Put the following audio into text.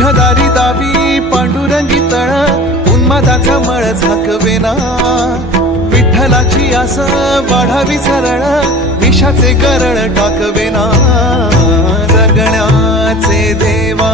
तुझ्या दारी दावी पांडुरंगी तळ उन्मादाचा मळ झाकवेना विठ्ठलाची आस वाढावी सरळ विषाचे गरळ टाकवेना जगण्याचे देवा